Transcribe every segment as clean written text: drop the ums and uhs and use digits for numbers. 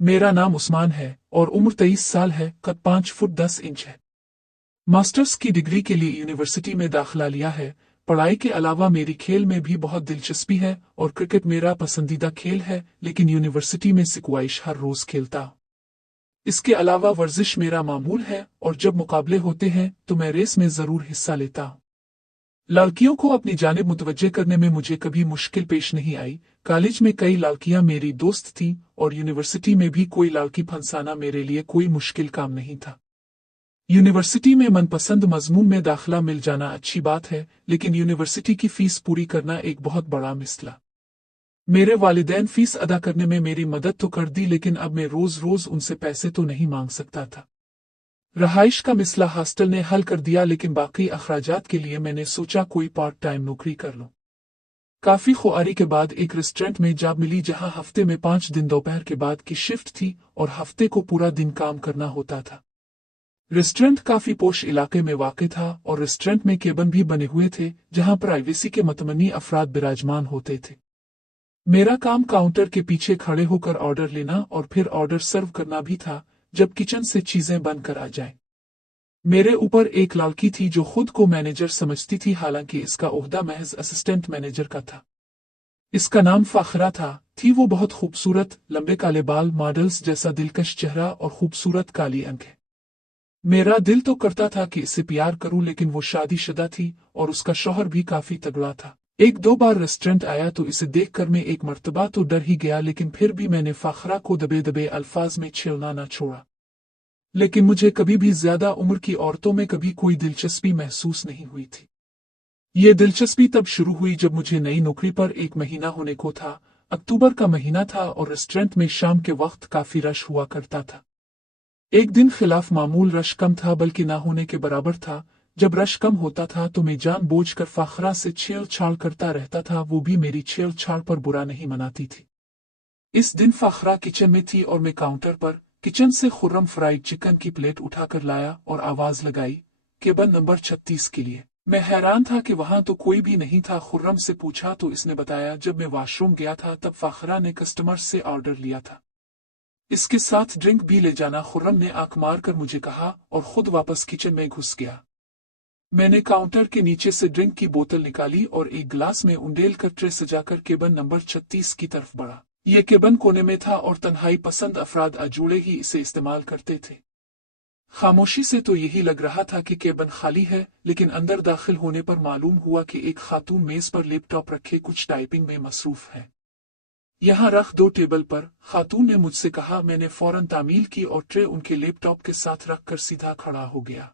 मेरा नाम उस्मान है और उम्र 23 साल है, कद 5 फुट 10 इंच है। मास्टर्स की डिग्री के लिए यूनिवर्सिटी में दाखिला लिया है। पढ़ाई के अलावा मेरी खेल में भी बहुत दिलचस्पी है और क्रिकेट मेरा पसंदीदा खेल है, लेकिन यूनिवर्सिटी में स्क्वैश हर रोज खेलता हूँ। इसके अलावा वर्जिश मेरा मामूल है और जब मुकाबले होते हैं तो मैं रेस में जरूर हिस्सा लेता हूँ। लड़कियों को अपनी जानिब मुतवज्जे करने में मुझे कभी मुश्किल पेश नहीं आई। कॉलेज में कई लड़कियां मेरी दोस्त थीं और यूनिवर्सिटी में भी कोई लड़की फंसाना मेरे लिए कोई मुश्किल काम नहीं था। यूनिवर्सिटी में मनपसंद मजमून में दाखिला मिल जाना अच्छी बात है, लेकिन यूनिवर्सिटी की फीस पूरी करना एक बहुत बड़ा मसला। मेरे वालिदैन फीस अदा करने में मेरी मदद तो कर दी, लेकिन अब मैं रोज रोज उनसे पैसे तो नहीं मांग सकता था। रहाइश का मसला हॉस्टल ने हल कर दिया, लेकिन बाकी अखराजात के लिए मैंने सोचा कोई पार्ट टाइम नौकरी कर लूं। काफी ख्वारी के बाद एक रेस्टोरेंट में जॉब मिली, जहां हफ्ते में 5 दिन दोपहर के बाद की शिफ्ट थी और हफ्ते को पूरा दिन काम करना होता था। रेस्टोरेंट काफी पोश इलाके में वाक़ था और रेस्टोरेंट में केबिन भी बने हुए थे, जहां प्राइवेसी के मतमनी अफराद विराजमान होते थे। मेरा काम काउंटर के पीछे खड़े होकर ऑर्डर लेना और फिर ऑर्डर सर्व करना भी था, जब किचन से चीजें बनकर आ जाएं। मेरे ऊपर एक लड़की थी जो खुद को मैनेजर समझती थी, हालांकि इसका ओहदा महज असिस्टेंट मैनेजर का था। इसका नाम फाखरा था। थी वो बहुत खूबसूरत, लंबे काले बाल, मॉडल्स जैसा दिलकश चेहरा और खूबसूरत काली आंखें। मेरा दिल तो करता था कि इससे प्यार करूं, लेकिन वो शादीशुदा थी और उसका शौहर भी काफी तगड़ा था। एक दो बार रेस्टोरेंट आया तो इसे देखकर मैं एक मर्तबा तो डर ही गया, लेकिन फिर भी मैंने फाखरा को दबे दबे अल्फाज में छेड़ना न छोड़ा। लेकिन मुझे कभी भी ज्यादा उम्र की औरतों में कभी कोई दिलचस्पी महसूस नहीं हुई थी। ये दिलचस्पी तब शुरू हुई जब मुझे नई नौकरी पर 1 महीना होने को था। अक्टूबर का महीना था और रेस्टोरेंट में शाम के वक्त काफी रश हुआ करता था। एक दिन खिलाफ मामूल रश कम था, बल्कि ना होने के बराबर था। जब रश कम होता था तो मैं जानबूझकर फाखरा से छेड़छाड़ करता रहता था, वो भी मेरी छेड़छाड़ पर बुरा नहीं मनाती थी। इस दिन फाखरा किचन में थी और मैं काउंटर पर किचन से खुर्रम फ्राइड चिकन की प्लेट उठाकर लाया और आवाज लगाई, केबिन नंबर 36 के लिए। मैं हैरान था कि वहां तो कोई भी नहीं था। खुर्रम से पूछा तो इसने बताया, जब मैं वॉशरूम गया था तब फाखरा ने कस्टमर से ऑर्डर लिया था, इसके साथ ड्रिंक भी ले जाना। खुर्रम ने आंख मार कर मुझे कहा और खुद वापस किचन में घुस गया। मैंने काउंटर के नीचे से ड्रिंक की बोतल निकाली और एक गिलास में उंडेल कर ट्रे सजाकर केबिन नंबर 36 की तरफ बढ़ा। ये केबिन कोने में था और तन्हाई पसंद अफराद अजूड़े ही इसे इस्तेमाल करते थे। खामोशी से तो यही लग रहा था कि केबिन खाली है, लेकिन अंदर दाखिल होने पर मालूम हुआ कि एक खातून मेज पर लैपटॉप रखे कुछ टाइपिंग में मसरूफ है। यहाँ रख दो टेबल पर, खातून ने मुझसे कहा। मैंने फौरन तामील की और ट्रे उनके लैपटॉप के साथ रखकर सीधा खड़ा हो गया।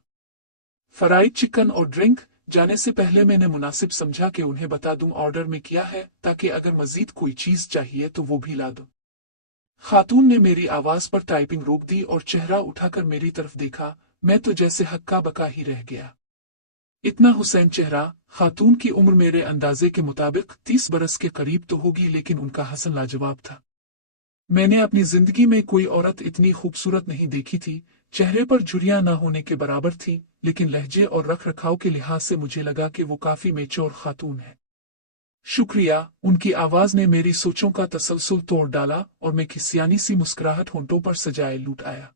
फ्राइड चिकन और ड्रिंक जाने से पहले मैंने मुनासिब समझा कि उन्हें बता दूं ऑर्डर में क्या है, ताकि अगर मजीद कोई चीज चाहिए तो वो भी ला दूं। खातून ने मेरी आवाज पर टाइपिंग रोक दी और चेहरा उठाकर मेरी तरफ देखा। मैं तो जैसे हक्का बका ही रह गया। इतना हुसैन चेहरा। खातून की उम्र मेरे अंदाजे के मुताबिक 30 बरस के करीब तो होगी, लेकिन उनका हसन लाजवाब था। मैंने अपनी जिंदगी में कोई औरत इतनी खूबसूरत नहीं देखी थी। चेहरे पर झुर्रियां ना होने के बराबर थी, लेकिन लहजे और रख रखाव के लिहाज से मुझे लगा कि वो काफी मेच्योर खातून है। शुक्रिया, उनकी आवाज ने मेरी सोचों का तसलसल तोड़ डाला और मैं खिसियानी सी मुस्कुराहट होंठों पर सजाए लूट आया।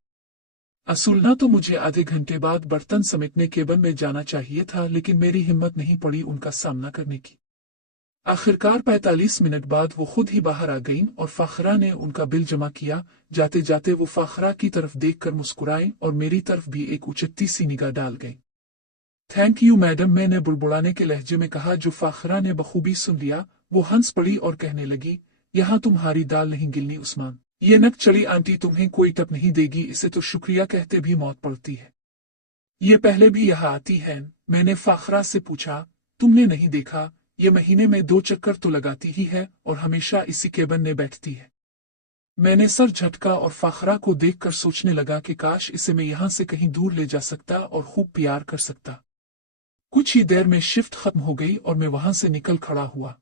असूलना तो मुझे आधे घंटे बाद बर्तन समेटने केबिन में जाना चाहिए था, लेकिन मेरी हिम्मत नहीं पड़ी उनका सामना करने की। आखिरकार 45 मिनट बाद वो खुद ही बाहर आ गईं और फाखरा ने उनका बिल जमा किया। जाते जाते वो फाखरा की तरफ देखकर मुस्कुराईं और मेरी तरफ भी एक उचट्टी सी निगाह डाल गईं। थैंक यू मैडम, मैंने बुड़बुड़ाने के लहजे में कहा, जो फाखरा ने बखूबी सुन लिया। वो हंस पड़ी और कहने लगी, यहाँ तुम्हारी दाल नहीं गिलनी उस्मान। ये नक चढ़ी आंटी तुम्हें कोई टप नहीं देगी, इसे तो शुक्रिया कहते भी मौत पड़ती है। ये पहले भी यहाँ आती है? मैंने फाखरा से पूछा। तुमने नहीं देखा, ये महीने में 2 चक्कर तो लगाती ही है और हमेशा इसी केबिन में बैठती है। मैंने सर झटका और फाखरा को देखकर सोचने लगा कि काश इसे मैं यहाँ से कहीं दूर ले जा सकता और खूब प्यार कर सकता। कुछ ही देर में शिफ्ट खत्म हो गई और मैं वहां से निकल खड़ा हुआ।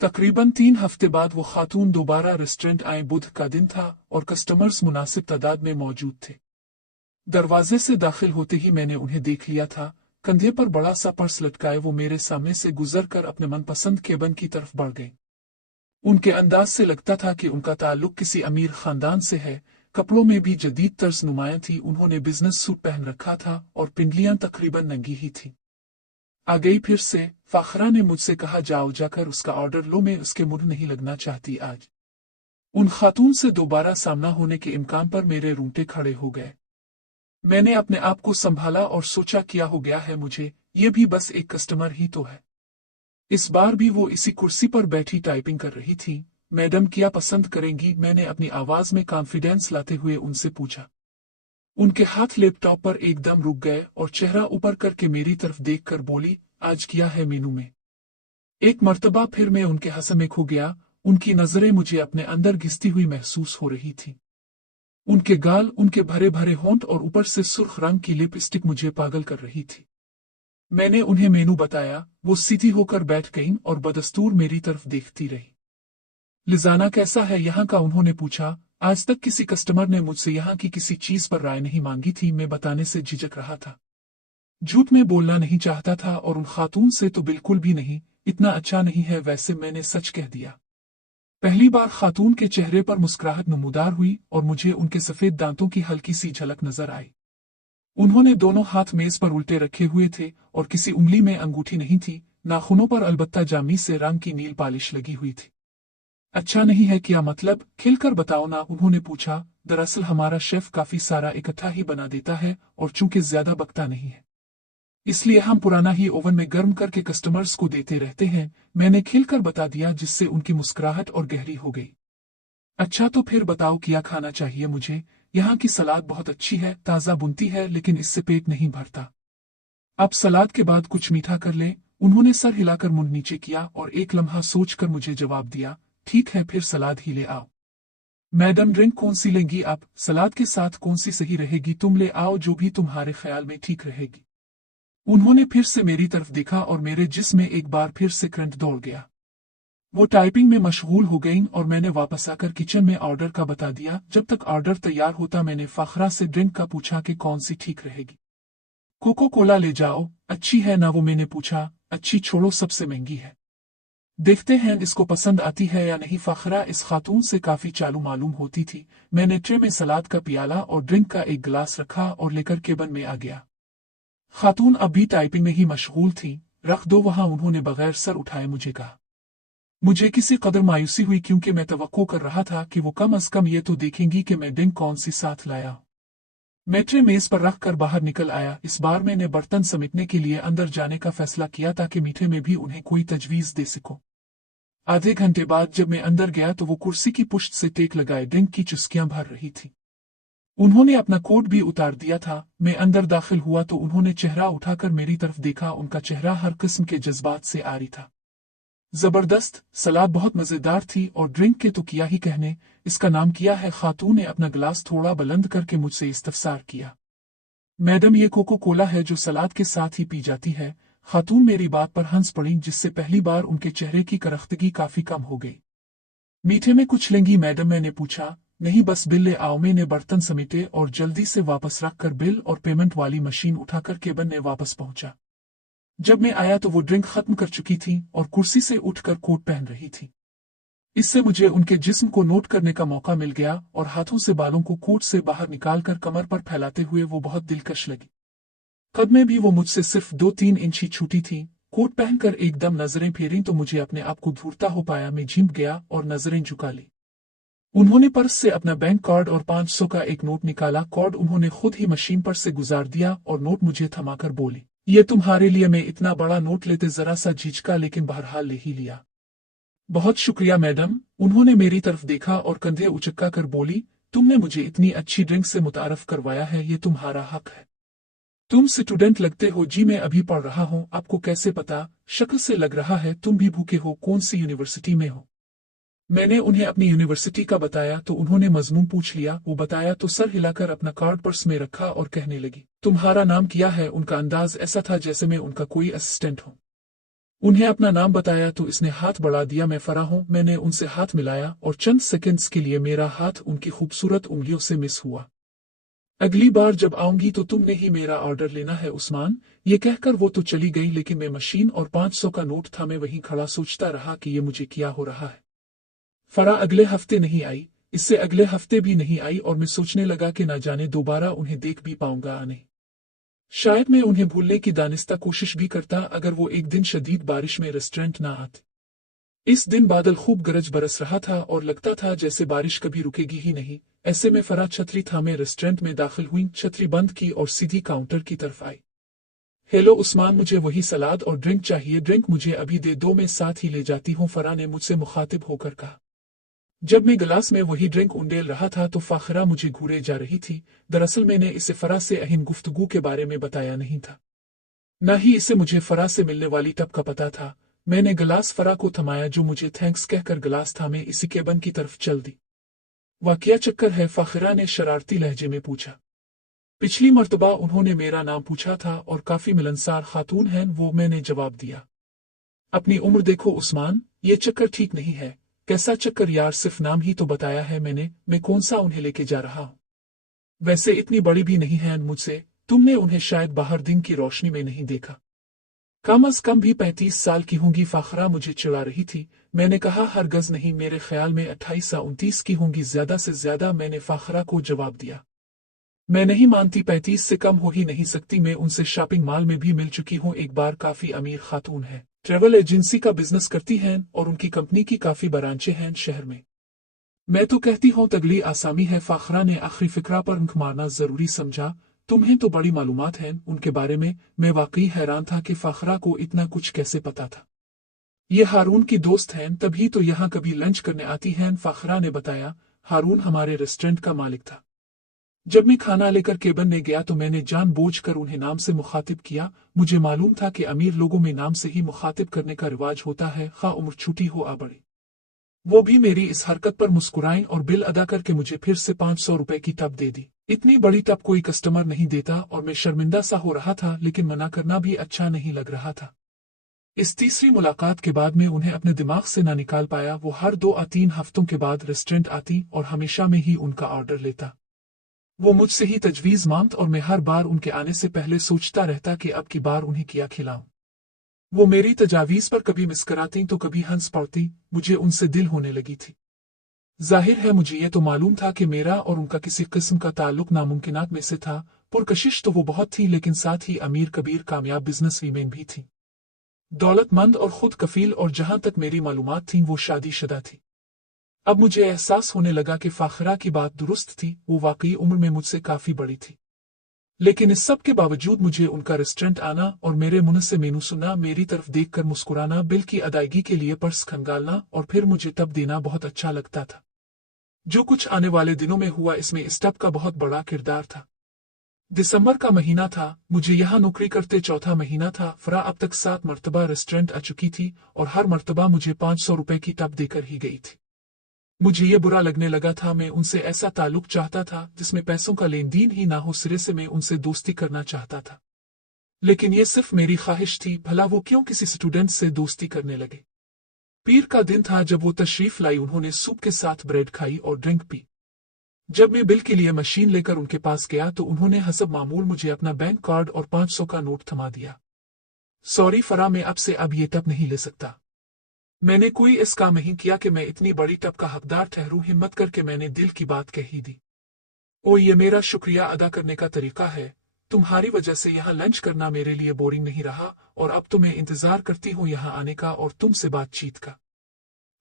तकरीबन 3 हफ्ते बाद वो खातून दोबारा रेस्टोरेंट आए। बुध का दिन था और कस्टमर्स मुनासिब तादाद में मौजूद थे। दरवाजे से दाखिल होते ही मैंने उन्हें देख लिया था। कंधे पर बड़ा सा पर्स लटकाए वो मेरे सामने से गुजर कर अपने मनपसंद केबिन की तरफ बढ़ गई। उनके अंदाज से लगता था कि उनका ताल्लुक किसी अमीर खानदान से है। कपड़ों में भी जदीद तर्ज नुमायां थी। उन्होंने बिजनेस सूट पहन रखा था और पिंडलियां तकरीबन नंगी ही थी। आ गई फिर से, फाखरा ने मुझसे कहा, जाओ जाकर उसका ऑर्डर लो, मैं उसके मुंह नहीं लगना चाहती आज। उन खातून से दोबारा सामना होने के इम्कान पर मेरे रूंगटे खड़े हो गए। मैंने अपने आप को संभाला और सोचा, क्या हो गया है मुझे, ये भी बस एक कस्टमर ही तो है। इस बार भी वो इसी कुर्सी पर बैठी टाइपिंग कर रही थी। मैडम क्या पसंद करेंगी? मैंने अपनी आवाज में कॉन्फिडेंस लाते हुए उनसे पूछा। उनके हाथ लैपटॉप पर एकदम रुक गए और चेहरा ऊपर करके मेरी तरफ देखकर बोली, आज क्या है मेनू में? एक मर्तबा फिर मैं उनके हंस में खो गया। उनकी नजरें मुझे अपने अंदर घिसती हुई महसूस हो रही थी। उनके गाल, उनके भरे भरे होंठ और ऊपर से सुर्ख रंग की लिपस्टिक मुझे पागल कर रही थी। मैंने उन्हें मेनू बताया। वो सीधी होकर बैठ गईं और बदस्तूर मेरी तरफ देखती रही। लिजाना कैसा है यहाँ का? उन्होंने पूछा। आज तक किसी कस्टमर ने मुझसे यहाँ की किसी चीज पर राय नहीं मांगी थी। मैं बताने से झिझक रहा था। झूठ में बोलना नहीं चाहता था और उन खातून से तो बिल्कुल भी नहीं। इतना अच्छा नहीं है वैसे, मैंने सच कह दिया। पहली बार खातून के चेहरे पर मुस्कुराहट नमूदार हुई और मुझे उनके सफेद दांतों की हल्की सी झलक नजर आई। उन्होंने दोनों हाथ मेज पर उल्टे रखे हुए थे और किसी उंगली में अंगूठी नहीं थी। नाखूनों पर अलबत्ता जामनी से रंग की नील पॉलिश लगी हुई थी। अच्छा नहीं है क्या मतलब? खिलकर बताओ ना, उन्होंने पूछा। दरअसल हमारा शेफ काफी सारा इकट्ठा ही बना देता है और चूंकि ज्यादा बकता नहीं है, इसलिए हम पुराना ही ओवन में गर्म करके कस्टमर्स को देते रहते हैं। मैंने खिलकर बता दिया, जिससे उनकी मुस्कुराहट और गहरी हो गई। अच्छा तो फिर बताओ क्या खाना चाहिए मुझे? यहाँ की सलाद बहुत अच्छी है, ताज़ा बुनती है, लेकिन इससे पेट नहीं भरता। अब सलाद के बाद कुछ मीठा कर ले। उन्होंने सर हिलाकर मुंह नीचे किया और एक लम्हा सोचकर मुझे जवाब दिया, ठीक है फिर सलाद ही ले आओ। मैडम ड्रिंक कौन सी लेंगी आप? सलाद के साथ कौन सी सही रहेगी? तुम ले आओ जो भी तुम्हारे ख्याल में ठीक रहेगी। उन्होंने फिर से मेरी तरफ देखा और मेरे जिस्म में एक बार फिर से करंट दौड़ गया। वो टाइपिंग में मशगूल हो गईं और मैंने वापस आकर किचन में ऑर्डर का बता दिया। जब तक ऑर्डर तैयार होता मैंने फाखरा से ड्रिंक का पूछा कि कौन सी ठीक रहेगी। कोको कोला ले जाओ। अच्छी है ना वो? मैंने पूछा। अच्छी छोड़ो, सबसे महंगी है। देखते हैं इसको पसंद आती है या नहीं। फाखरा इस खातून से काफी चालू मालूम होती थी। मैंने ट्रे में सलाद का प्याला और ड्रिंक का एक गिलास रखा और लेकर केबिन में आ गया। खातून अब भी टाइपिंग में ही मशगूल थी। रख दो वहां, उन्होंने बगैर सर उठाए मुझे कहा। मुझे किसी कदर मायूसी हुई क्योंकि मैं तवक्को कर रहा था कि वो कम अज कम ये तो देखेंगी कि मैं ड्रिंक कौन सी साथ लाया। मैं ट्रे मेज पर रख कर बाहर निकल आया। इस बार मैंने बर्तन समेटने के लिए अंदर जाने का फैसला किया ताकि मीठे में भी उन्हें कोई तजवीज दे सकूं। आधे घंटे बाद जब मैं अंदर गया तो वो कुर्सी की पुश्त से टेक लगाए ड्रिंक की चुस्कियां भर रही थी। उन्होंने अपना कोट भी उतार दिया था। मैं अंदर दाखिल हुआ तो उन्होंने चेहरा उठाकर मेरी तरफ देखा। उनका चेहरा हर किस्म के जज्बात से आरी था। जबरदस्त, सलाद बहुत मजेदार थी और ड्रिंक के तो क्या ही कहने। इसका नाम किया है? खातून ने अपना गिलास थोड़ा बुलंद करके मुझसे इस्तफसार किया। मैडम ये कोको कोला है जो सलाद के साथ ही पी जाती है। खातून मेरी बात पर हंस पड़ी, जिससे पहली बार उनके चेहरे की करख्तगी काफी कम हो गई। मीठे में कुछ लेंगी मैडम? मैंने पूछा। नहीं बस बिल ले आओ। मैंने बर्तन समेटे और जल्दी से वापस रखकर बिल और पेमेंट वाली मशीन उठाकर केबिन में वापस पहुंचा। जब मैं आया तो वो ड्रिंक खत्म कर चुकी थी और कुर्सी से उठकर कोट पहन रही थी। इससे मुझे उनके जिस्म को नोट करने का मौका मिल गया और हाथों से बालों को कोट से बाहर निकालकर कमर पर फैलाते हुए वो बहुत दिलकश लगी। कद में भी वो मुझसे सिर्फ 2-3 इंच ही छूटी थी। कोट पहनकर एकदम नजरें फेरी तो मुझे अपने आप को ढूंढता हो पाया। मैं झिम गया और नजरें झुका ली। उन्होंने पर्स से अपना बैंक कार्ड और 500 का एक नोट निकाला। कार्ड उन्होंने खुद ही मशीन पर से गुजार दिया और नोट मुझे थमाकर बोली, ये तुम्हारे लिए। मैं इतना बड़ा नोट लेते जरा सा झिझका, लेकिन बहरहाल ले ही लिया। बहुत शुक्रिया मैडम। उन्होंने मेरी तरफ देखा और कंधे उचक्का कर बोली, तुमने मुझे इतनी अच्छी ड्रिंक से मुतारफ करवाया है, ये तुम्हारा हक है। तुम स्टूडेंट लगते हो। जी मैं अभी पढ़ रहा हूँ। आपको कैसे पता? शक्ल से लग रहा है तुम भी भूखे हो। कौन सी यूनिवर्सिटी में हो? मैंने उन्हें अपनी यूनिवर्सिटी का बताया तो उन्होंने मजमून पूछ लिया। वो बताया तो सर हिलाकर अपना कार्ड पर्स में रखा और कहने लगी, तुम्हारा नाम क्या है? उनका अंदाज ऐसा था जैसे मैं उनका कोई असिस्टेंट हूँ। उन्हें अपना नाम बताया तो इसने हाथ बढ़ा दिया। मैं फराह हूँ। मैंने उनसे हाथ मिलाया और चंद सेकंड्स के लिए मेरा हाथ उनकी खूबसूरत उंगलियों से मिस हुआ। अगली बार जब आऊंगी तो तुमने ही मेरा ऑर्डर लेना है उस्मान। ये कहकर वो तो चली गई, लेकिन मैं मशीन और 500 का नोट था मैं वहीं खड़ा सोचता रहा कि ये मुझे क्या हो रहा है। फरा अगले हफ्ते नहीं आई, इससे अगले हफ्ते भी नहीं आई और मैं सोचने लगा कि ना जाने दोबारा उन्हें देख भी पाऊंगा या नहीं। शायद मैं उन्हें भूलने की दानिस्ता कोशिश भी करता अगर वो एक दिन शदीद बारिश में रेस्टोरेंट ना आते। इस दिन बादल खूब गरज बरस रहा था और लगता था जैसे बारिश कभी रुकेगी ही नहीं। ऐसे में फरा छतरी थामे रेस्टोरेंट में दाखिल हुई, छतरी बंद की और सीधी काउंटर की तरफ आई। हेलो उस्मान, मुझे वही सलाद और ड्रिंक चाहिए। ड्रिंक मुझे अभी दे दो, मैं साथ ही ले जाती हूँ, फरा ने मुझसे मुखातिब होकर कहा। जब मैं गिलास में वही ड्रिंक उंडेल रहा था तो फाखरा मुझे घूरे जा रही थी। दरअसल मैंने इसे फरा से अहम गुफ्तगू के बारे में बताया नहीं था, न ही इसे मुझे फरा से मिलने वाली टब का पता था। मैंने गिलास फरा को थमाया जो मुझे थैंक्स कहकर गिलास थामे इसी केबिन की तरफ चल दी। वाकया चक्कर है? फाखरा ने शरारती लहजे में पूछा। पिछली मर्तबा उन्होंने मेरा नाम पूछा था और काफी मिलनसार खातून हैं वो, मैंने जवाब दिया। अपनी उम्र देखो उस्मान, ये चक्कर ठीक नहीं है। कैसा चक्कर यार, सिर्फ नाम ही तो बताया है मैंने, मैं कौन सा उन्हें लेके जा रहा हूँ। वैसे इतनी बड़ी भी नहीं है मुझसे, तुमने उन्हें शायद बाहर दिन की रोशनी में नहीं देखा। कम अज कम भी 35 साल की होंगी। फाखरा मुझे चिढ़ा रही थी। मैंने कहा हरगज नहीं, मेरे ख्याल में 28 या 29 की होंगी ज्यादा से ज्यादा, मैंने फाखरा को जवाब दिया। मैं नहीं मानती, 35 से कम हो ही नहीं सकती। मैं उनसे शॉपिंग मॉल में भी मिल चुकी हूँ एक बार। काफी अमीर खातून है, ट्रेवल एजेंसी का बिजनेस करती हैं और उनकी कंपनी की काफी ब्रांचें हैं शहर में। मैं तो कहती हूँ तगली आसामी है। फाखरा ने आखिरी फिक्रा पर अंक मारना जरूरी समझा। तुम्हें तो बड़ी मालूमात हैं उनके बारे में। मैं वाकई हैरान था कि फाखरा को इतना कुछ कैसे पता था। ये हारून की दोस्त हैं, तभी तो यहाँ कभी लंच करने आती हैं, फाखरा ने बताया। हारून हमारे रेस्टोरेंट का मालिक था। जब मैं खाना लेकर केबिन में गया तो मैंने जानबूझकर उन्हें नाम से मुखातिब किया। मुझे मालूम था कि अमीर लोगों में नाम से ही मुखातिब करने का रिवाज होता है, खा उम्र छोटी हो आ बड़ी। वो भी मेरी इस हरकत पर मुस्कुराई और बिल अदा करके मुझे फिर से 500 रुपए की टब दे दी। इतनी बड़ी टब कोई कस्टमर नहीं देता और मैं शर्मिंदा सा हो रहा था, लेकिन मना करना भी अच्छा नहीं लग रहा था। इस तीसरी मुलाकात के बाद मैं उन्हें अपने दिमाग से ना निकाल पाया। वो हर 2 या 3 हफ्तों के बाद रेस्टोरेंट आती और हमेशा में ही उनका ऑर्डर लेता। वो मुझसे ही तजवीज मांगत और मैं हर बार उनके आने से पहले सोचता रहता कि अब की बार उन्हें क्या खिलाऊं। वो मेरी तजावीज पर कभी मुस्कराती तो कभी हंस पड़ती। मुझे उनसे दिल होने लगी थी। जाहिर है मुझे ये तो मालूम था कि मेरा और उनका किसी किस्म का ताल्लुक नामुमकिनात में से था। पुरकशिश तो वो बहुत थी, लेकिन साथ ही अमीर कबीर कामयाब बिजनेस वीमेन भी थी, दौलतमंद और खुद कफील, और जहां तक मेरी मालूमात थीं वो शादीशुदा थी। अब मुझे एहसास होने लगा कि फाखरा की बात दुरुस्त थी, वो वाकई उम्र में मुझसे काफी बड़ी थी। लेकिन इस सब के बावजूद मुझे उनका रेस्टोरेंट आना और मेरे मुंह से मेनू सुनना, मेरी तरफ देखकर मुस्कुराना, बिल की अदायगी के लिए पर्स खंगालना और फिर मुझे टब देना बहुत अच्छा लगता था। जो कुछ आने वाले दिनों में हुआ इसमें इस टब का बहुत बड़ा किरदार था। दिसंबर का महीना था, मुझे यहाँ नौकरी करते चौथा महीना था। फरा अब तक 7 मरतबा रेस्टोरेंट आ चुकी थी और हर मरतबा मुझे 500 रुपए की टब देकर ही गई थी। मुझे ये बुरा लगने लगा था। मैं उनसे ऐसा ताल्लुक चाहता था जिसमें पैसों का लेन देन ही ना हो। सिरे से मैं उनसे दोस्ती करना चाहता था, लेकिन ये सिर्फ मेरी ख्वाहिश थी। भला वो क्यों किसी स्टूडेंट से दोस्ती करने लगे। पीर का दिन था जब वो तशरीफ लाई। उन्होंने सूप के साथ ब्रेड खाई और ड्रिंक पी। जब मैं बिल के लिए मशीन लेकर उनके पास गया तो उन्होंने हसब मामूल मुझे अपना बैंक कार्ड और 500 का नोट थमा दिया। सॉरी फरा, मैं अब से अब ये टब नहीं ले सकता। मैंने कोई इस काम नहीं किया कि मैं इतनी बड़ी टब का हकदार ठहरूं। हिम्मत करके मैंने दिल की बात कह ही दी। ओ, ये मेरा शुक्रिया अदा करने का तरीका है। तुम्हारी वजह से यहाँ लंच करना मेरे लिए बोरिंग नहीं रहा और अब तो मैं इंतजार करती हूँ यहाँ आने का और तुमसे बातचीत का।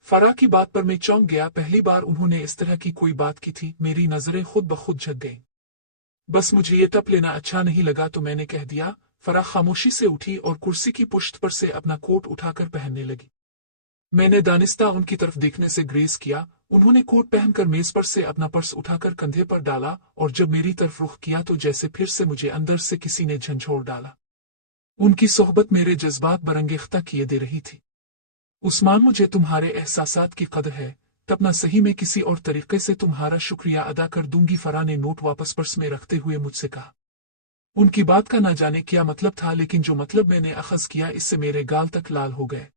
फरा की बात पर मैं चौंक गया। पहली बार उन्होंने इस तरह की कोई बात की थी। मेरी नजरें खुद ब खुद झक गईं। बस मुझे ये टप लेना अच्छा नहीं लगा तो मैंने कह दिया। फरा खामोशी से उठी और कुर्सी की पुश्त पर से अपना कोट उठाकर पहनने लगी। मैंने दानिस्ता उनकी तरफ देखने से ग्रेस किया। उन्होंने कोट पहनकर मेज पर से अपना पर्स उठाकर कंधे पर डाला और जब मेरी तरफ रुख किया तो जैसे फिर से मुझे अंदर से किसी ने झंझोड़ डाला। उनकी सोहबत मेरे जज्बात बरंगेख्ता किए दे रही थी। उस्मान, मुझे तुम्हारे एहसासात की कदर है, तब ना सही में किसी और तरीके से तुम्हारा शुक्रिया अदा कर दूंगी। फरा ने नोट वापस पर्स में रखते हुए मुझसे कहा। उनकी बात का ना जाने क्या मतलब था, लेकिन जो मतलब मैंने अखज किया इससे मेरे गाल तक लाल हो गए।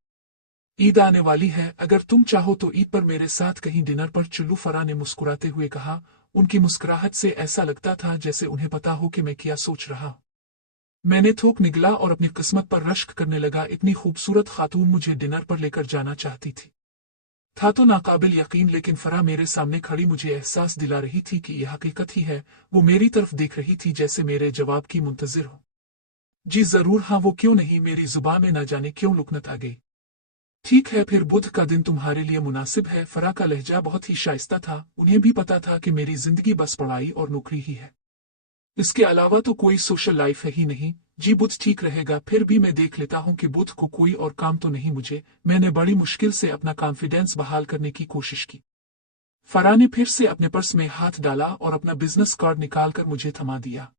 ईद आने वाली है, अगर तुम चाहो तो ईद पर मेरे साथ कहीं डिनर पर चलूं, फरा ने मुस्कुराते हुए कहा। उनकी मुस्कुराहट से ऐसा लगता था जैसे उन्हें पता हो कि मैं क्या सोच रहा हूं। मैंने थूक निगला और अपनी किस्मत पर रश्क करने लगा। इतनी खूबसूरत खातून मुझे डिनर पर लेकर जाना चाहती थी। था तो नाकाबिल यकीन, लेकिन फरा मेरे सामने खड़ी मुझे एहसास दिला रही थी कि यह हकीकत ही है। वो मेरी तरफ देख रही थी जैसे मेरे जवाब की मुंतजिर हो। जी जरूर, हाँ वो क्यों नहीं, मेरी जुबान में न जाने क्यों लुकनत आ गई। ठीक है, फिर बुध का दिन तुम्हारे लिए मुनासिब है। फरा का लहजा बहुत ही शाइस्ता था। उन्हें भी पता था कि मेरी जिंदगी बस पढ़ाई और नौकरी ही है, इसके अलावा तो कोई सोशल लाइफ है ही नहीं। जी बुध ठीक रहेगा, फिर भी मैं देख लेता हूँ कि बुध को कोई और काम तो नहीं मुझे। मैंने बड़ी मुश्किल से अपना कॉन्फिडेंस बहाल करने की कोशिश की। फरा ने फिर से अपने पर्स में हाथ डाला और अपना बिजनेस कार्ड निकालकर मुझे थमा दिया।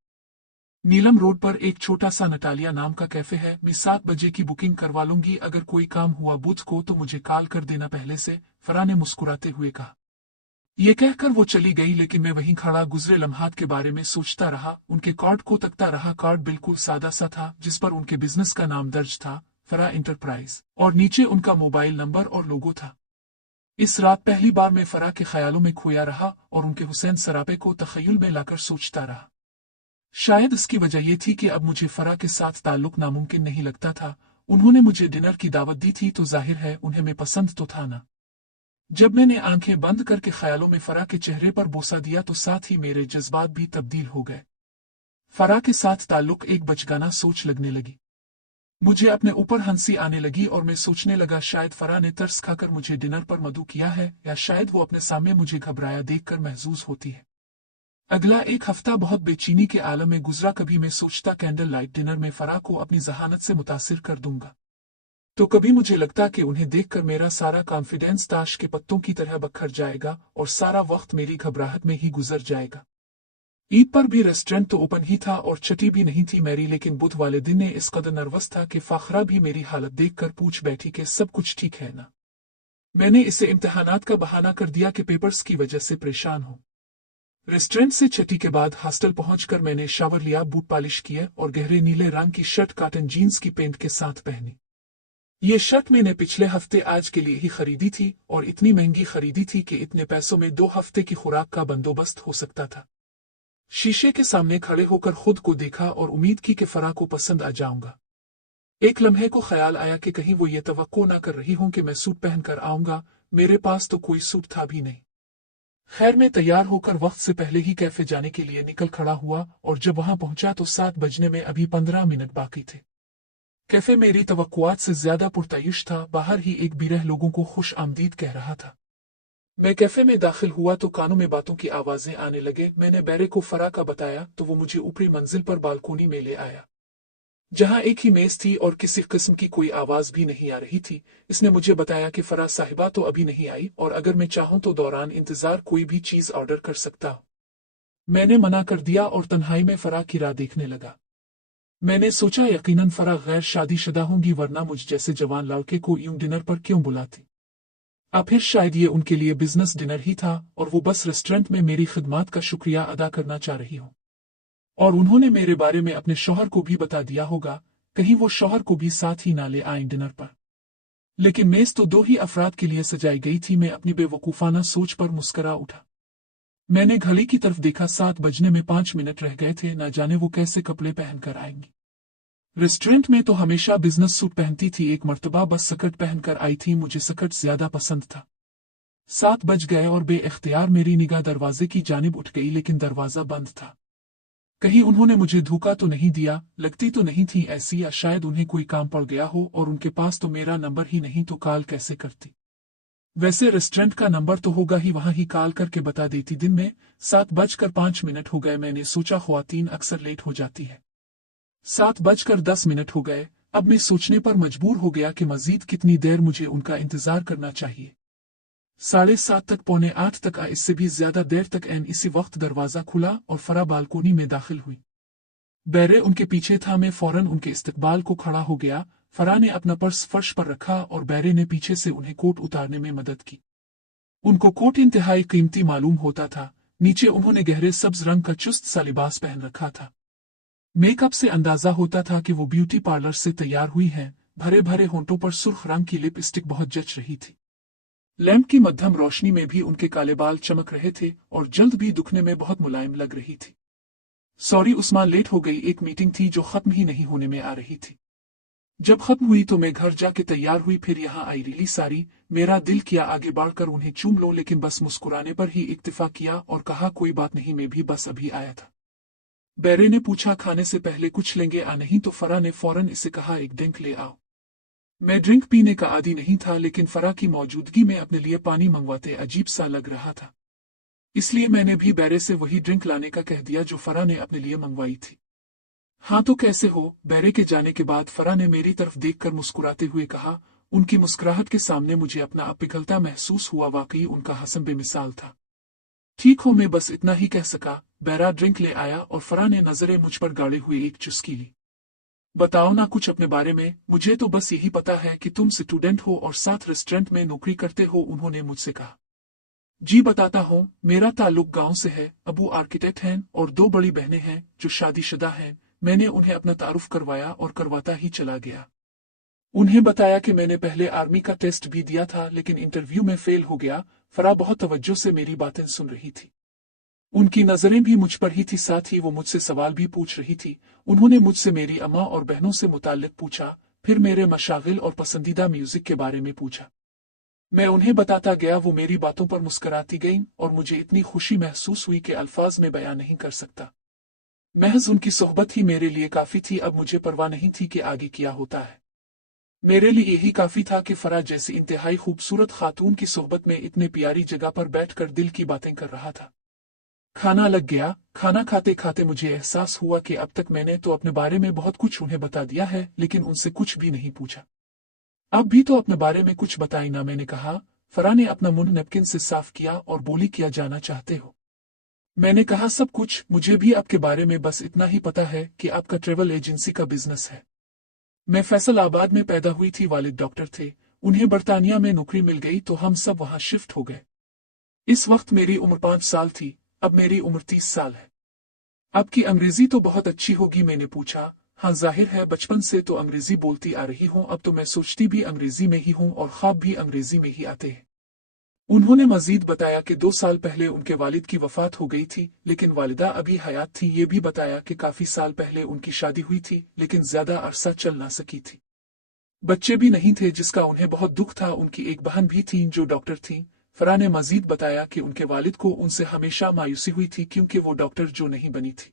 नीलम रोड पर एक छोटा सा नटालिया नाम का कैफे है। मैं 7 बजे की बुकिंग करवा लूंगी। अगर कोई काम हुआ बुध को तो मुझे कॉल कर देना पहले से, फरा ने मुस्कुराते हुए कहा। ये कहकर वो चली गई, लेकिन मैं वहीं खड़ा गुजरे लम्हात के बारे में सोचता रहा, उनके कार्ड को तकता रहा। कार्ड बिल्कुल सादा सा था, जिस पर उनके बिजनेस का नाम दर्ज था, फरा इंटरप्राइज, और नीचे उनका मोबाइल नंबर और लोगो था। इस रात पहली बार मैं फरा के ख्यालों में खोया रहा और उनके हुसैन सरापे को तखय्युल में लाकर सोचता रहा। शायद इसकी वजह यह थी कि अब मुझे फरा के साथ ताल्लुक नामुमकिन नहीं लगता था। उन्होंने मुझे डिनर की दावत दी थी तो जाहिर है उन्हें मैं पसंद तो था ना। जब मैंने आंखें बंद करके ख्यालों में फरा के चेहरे पर बोसा दिया तो साथ ही मेरे जज्बात भी तब्दील हो गए। फरा के साथ ताल्लुक एक बचगाना सोच लगने लगी। मुझे अपने ऊपर हंसी आने लगी और मैं सोचने लगा शायद फरा ने तरस खाकर मुझे डिनर पर मदऊ किया है, या शायद वो अपने सामने मुझे घबराया देखकर महजूज होती है। अगला एक हफ्ता बहुत बेचैनी के आलम में गुजरा। कभी मैं सोचता कैंडल लाइट डिनर में फरा को अपनी जहानत से मुतासिर कर दूंगा, तो कभी मुझे लगता कि उन्हें देखकर मेरा सारा कॉन्फिडेंस ताश के पत्तों की तरह बखर जाएगा और सारा वक्त मेरी घबराहट में ही गुजर जाएगा। ईद पर भी रेस्टोरेंट तो ओपन ही था और छठी भी नहीं थी मेरी, लेकिन बुध वाले दिन ने इस कदर नर्वस था कि फाखरा भी मेरी हालत देखकर पूछ बैठी कि सब कुछ ठीक है ना। मैंने इसे इम्तिहानात का बहाना कर दिया कि पेपर्स की वजह से परेशान हूं। रेस्टोरेंट से छठी के बाद हॉस्टल पहुंचकर मैंने शावर लिया, बूट पॉलिश किए और गहरे नीले रंग की शर्ट कॉटन जीन्स की पेंट के साथ पहनी। ये शर्ट मैंने पिछले हफ्ते आज के लिए ही खरीदी थी और इतनी महंगी खरीदी थी कि इतने पैसों में 2 हफ्ते की खुराक का बंदोबस्त हो सकता था। शीशे के सामने खड़े होकर खुद को देखा और उम्मीद की कि फरा को पसंद आ जाऊंगा। एक लम्हे को ख्याल आया कि कहीं वो ये तवक्को ना कर रही हों कि मैं सूट पहनकर आऊंगा। मेरे पास तो कोई सूट था भी नहीं। खैर मैं तैयार होकर वक्त से पहले ही कैफे जाने के लिए निकल खड़ा हुआ और जब वहां पहुंचा तो 7 बजने में अभी 15 मिनट बाकी थे। कैफे मेरी तवक्कुआत से ज्यादा पुरतायुश था। बाहर ही एक बिरह लोगों को खुश आमदीद कह रहा था। मैं कैफे में दाखिल हुआ तो कानों में बातों की आवाजें आने लगे। मैंने बैरे को फरा का बताया तो वो मुझे ऊपरी मंजिल पर बालकोनी में ले आया, जहां एक ही मेज थी और किसी किस्म की कोई आवाज भी नहीं आ रही थी। इसने मुझे बताया कि फरा साहिबा तो अभी नहीं आई और अगर मैं चाहूं तो दौरान इंतजार कोई भी चीज ऑर्डर कर सकता हूं। मैंने मना कर दिया और तन्हाई में फरा की राह देखने लगा। मैंने सोचा यकीनन फरा गैर शादीशुदा होंगी, वरना मुझ जैसे जवान लड़के को यूं डिनर पर क्यों बुलाती। अब फिर शायद ये उनके लिए बिजनेस डिनर ही था और वो बस रेस्टोरेंट में मेरी खिदमत का शुक्रिया अदा करना चाह रही हो। और उन्होंने मेरे बारे में अपने शौहर को भी बता दिया होगा, कहीं वो शौहर को भी साथ ही ना ले आए डिनर पर। लेकिन मेज तो 2 ही अफराद के लिए सजाई गई थी। मैं अपनी बेवकूफाना सोच पर मुस्करा उठा। मैंने घड़ी की तरफ देखा, 7 बजने में 5 मिनट रह गए थे। ना जाने वो कैसे कपड़े पहनकर आएंगी। रेस्टोरेंट में तो हमेशा बिजनेस सूट पहनती थी, एक मर्तबा बस सकर्ट पहनकर आई थी। मुझे सकर्ट ज्यादा पसंद था। 7 बज गए और बेइख्तियार मेरी निगाह दरवाजे की जानिब उठ गई, लेकिन दरवाजा बंद था। कहीं उन्होंने मुझे धोखा तो नहीं दिया। लगती तो नहीं थी ऐसी, या शायद उन्हें कोई काम पड़ गया हो और उनके पास तो मेरा नंबर ही नहीं, तो कॉल कैसे करती। वैसे रेस्टोरेंट का नंबर तो होगा ही, वहां ही कॉल करके बता देती। दिन में 7:05 हो गए। मैंने सोचा ख्वातीन अक्सर लेट हो जाती है। 7:10 हो गए। अब मैं सोचने पर मजबूर हो गया कि मजीद कितनी देर मुझे उनका इंतजार करना चाहिए। 7:30 तक, 7:45 तक, इससे भी ज्यादा देर तक। इसी वक्त दरवाजा खुला और फरा बालकोनी में दाखिल हुई। बैरे उनके पीछे था। मैं फौरन उनके इस्तकबाल को खड़ा हो गया। फरा ने अपना पर्स फर्श पर रखा और बैरे ने पीछे से उन्हें कोट उतारने में मदद की। उनको कोट इंतहाई कीमती मालूम होता था। नीचे उन्होंने गहरे सब्ज रंग का चुस्त सा लिबास पहन रखा था। मेकअप से अंदाजा होता था कि वो ब्यूटी पार्लर से तैयार हुई हैं। भरे भरे होंठों पर सुर्ख रंग की लिपस्टिक बहुत जच रही थी। लैंप की मध्यम रोशनी में भी उनके काले बाल चमक रहे थे और जल्द भी दुखने में बहुत मुलायम लग रही थी। सॉरी उस्मान, लेट हो गई, एक मीटिंग थी जो खत्म ही नहीं होने में आ रही थी। जब खत्म हुई तो मैं घर जाके तैयार हुई, फिर यहाँ आई रिली सारी। मेरा दिल किया आगे बढ़कर उन्हें चूम लो, लेकिन बस मुस्कुराने पर ही इक्तिफा किया और कहा कोई बात नहीं, मैं भी बस अभी आया था। बैरे ने पूछा खाने से पहले कुछ लेंगे आ? नहीं तो फरा ने फौरन इसे कहा एक ड्रिंक ले आओ। मैं ड्रिंक पीने का आदी नहीं था, लेकिन फरा की मौजूदगी में अपने लिए पानी मंगवाते अजीब सा लग रहा था। इसलिए मैंने भी बैरे से वही ड्रिंक लाने का कह दिया जो फरा ने अपने लिए मंगवाई थी। हाँ तो कैसे हो? बैरे के जाने के बाद फरा ने मेरी तरफ देखकर मुस्कुराते हुए कहा। उनकी मुस्कुराहट के सामने मुझे अपना आप पिघलता महसूस हुआ। वाकई उनका हसन बेमिसाल था। ठीक हो, मैं बस इतना ही कह सका। बैरा ड्रिंक ले आया और फरा ने नजरें मुझ पर गाड़े हुए एक चुस्की ली। बताओ ना कुछ अपने बारे में। मुझे तो बस यही पता है कि तुम स्टूडेंट हो और साथ रेस्टोरेंट में नौकरी करते हो, उन्होंने मुझसे कहा। जी बताता हूँ, मेरा ताल्लुक गांव से है। अबू आर्किटेक्ट हैं और दो बड़ी बहनें हैं जो शादीशुदा हैं। मैंने उन्हें अपना तारुफ करवाया और करवाता ही चला गया। उन्हें बताया कि मैंने पहले आर्मी का टेस्ट भी दिया था, लेकिन इंटरव्यू में फेल हो गया। फरा बहुत तवज्जो से मेरी बातें सुन रही थी। उनकी नजरें भी मुझ पर ही थी, साथ ही वो मुझसे सवाल भी पूछ रही थी। उन्होंने मुझसे मेरी अम्मा और बहनों से मुताल्लिक पूछा, फिर मेरे मशागिल और पसंदीदा म्यूजिक के बारे में पूछा। मैं उन्हें बताता गया। वो मेरी बातों पर मुस्कुराती गईं और मुझे इतनी खुशी महसूस हुई कि अल्फाज में बयां नहीं कर सकता। महज उनकी सोहबत ही मेरे लिए काफी थी। अब मुझे परवाह नहीं थी कि आगे क्या होता है। मेरे लिए यही काफी था कि फरा जैसी इंतहाई खूबसूरत खातून की सोहबत में इतने प्यारी जगह पर बैठकर दिल की बातें कर रहा था। खाना लग गया। खाना खाते खाते मुझे एहसास हुआ कि अब तक मैंने तो अपने बारे में बहुत कुछ उन्हें बता दिया है, लेकिन उनसे कुछ भी नहीं पूछा। अब भी तो अपने बारे में कुछ बताई ना, मैंने कहा। फरा ने अपना मुंह नैपकिन से साफ किया और बोली क्या जाना चाहते हो? मैंने कहा सब कुछ। मुझे भी आपके बारे में बस इतना ही पता है कि आपका ट्रेवल एजेंसी का बिजनेस है। मैं फैसलाबाद में पैदा हुई थी, वालिद डॉक्टर थे। उन्हें बरतानिया में नौकरी मिल गई तो हम सब वहां शिफ्ट हो गए। इस वक्त मेरी उम्र 5 साल थी। अब मेरी उम्र 30 साल है। आपकी अंग्रेजी तो बहुत अच्छी होगी, मैंने पूछा। हाँ जाहिर है, बचपन से तो अंग्रेजी बोलती आ रही हूँ। अब तो मैं सोचती भी अंग्रेजी में ही हूँ और ख्वाब भी अंग्रेजी में ही आते हैं। उन्होंने मजीद बताया कि 2 साल पहले उनके वालिद की वफात हो गई थी, लेकिन वालिदा अभी हयात थी। ये भी बताया कि काफी साल पहले उनकी शादी हुई थी, लेकिन ज्यादा अरसा चल ना सकी थी। बच्चे भी नहीं थे, जिसका उन्हें बहुत दुख था। उनकी एक बहन भी थी जो डॉक्टर थी। फरा ने मजीद बताया कि उनके वालिद को उनसे हमेशा मायूसी हुई थी, क्योंकि वो डॉक्टर जो नहीं बनी थी।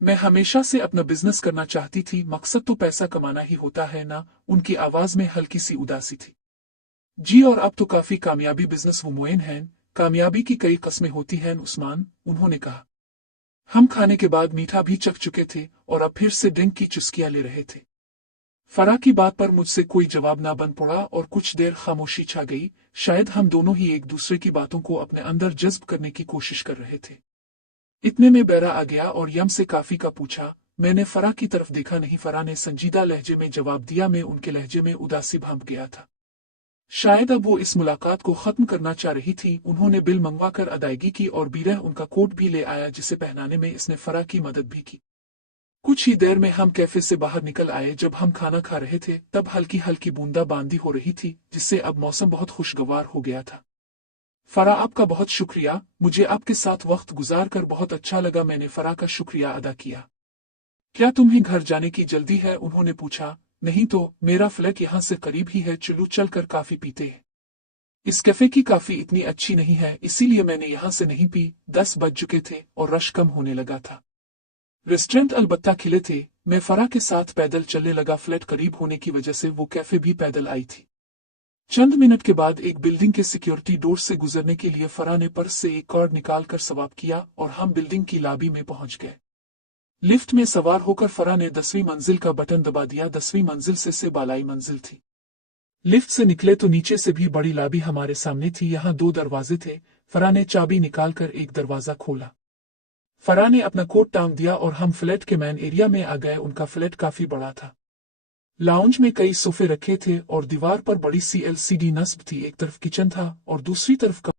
मैं हमेशा से अपना बिजनेस करना चाहती थी। मकसद तो पैसा कमाना ही होता है ना? उनकी आवाज में हल्की सी उदासी थी। जी, और अब तो काफी कामयाबी बिजनेस वुमेन हैं। कामयाबी की कई कस्में होती हैं उस्मान, उन्होंने कहा। हम खाने के बाद मीठा भी चख चुके थे और अब फिर से ड्रिंक की चुस्कियां ले रहे थे। फरा की बात पर मुझसे कोई जवाब ना बन पड़ा और कुछ देर खामोशी छा गई। शायद हम दोनों ही एक दूसरे की बातों को अपने अंदर जज्ब करने की कोशिश कर रहे थे। इतने में बैरा आ गया और यम से काफी का पूछा। मैंने फरा की तरफ देखा नहीं। फरा ने संजीदा लहजे में जवाब दिया। मैं उनके लहजे में उदासी भांप गया था। शायद अब वो इस मुलाकात को खत्म करना चाह रही थी। उन्होंने बिल मंगवाकर अदायगी की और बीरह उनका कोट भी ले आया, जिसे पहनाने में इसने फरा की मदद भी की। कुछ ही देर में हम कैफे से बाहर निकल आए। जब हम खाना खा रहे थे तब हल्की हल्की बूंदाबांदी हो रही थी, जिससे अब मौसम बहुत खुशगवार हो गया था। फरा, आपका बहुत शुक्रिया। मुझे आपके साथ वक्त गुजार कर बहुत अच्छा लगा। मैंने फरा का शुक्रिया अदा किया। क्या तुम्हें घर जाने की जल्दी है? उन्होंने पूछा। नहीं तो, मेरा फ्लैट यहाँ से करीब ही है। चलो चल कर काफी पीते हैं। इस कैफे की काफी इतनी अच्छी नहीं है, इसीलिए मैंने यहाँ से नहीं पी। 10 बज चुके थे और रश कम होने लगा था। रेस्टोरेंट अलबत्ता खिले थे। मैं फरा के साथ पैदल चलने लगा। फ्लैट करीब होने की वजह से वो कैफे भी पैदल आई थी। चंद मिनट के बाद एक बिल्डिंग के सिक्योरिटी डोर से गुजरने के लिए फरा ने पर्स से एक कार्ड निकालकर सवाब किया और हम बिल्डिंग की लॉबी में पहुंच गए। लिफ्ट में सवार होकर फरा ने 10वीं मंजिल का बटन दबा दिया। 10वीं मंजिल से बालाई मंजिल थी। लिफ्ट से निकले तो नीचे से भी बड़ी लॉबी हमारे सामने थी। यहाँ 2 दरवाजे थे। फरा ने चाबी निकालकर एक दरवाजा खोला। फरा ने अपना कोट टांग दिया और हम फ्लैट के मेन एरिया में आ गए। उनका फ्लैट काफी बड़ा था। लाउंज में कई सोफे रखे थे और दीवार पर बड़ी सी LCD नस्ब थी। एक तरफ किचन था और दूसरी तरफ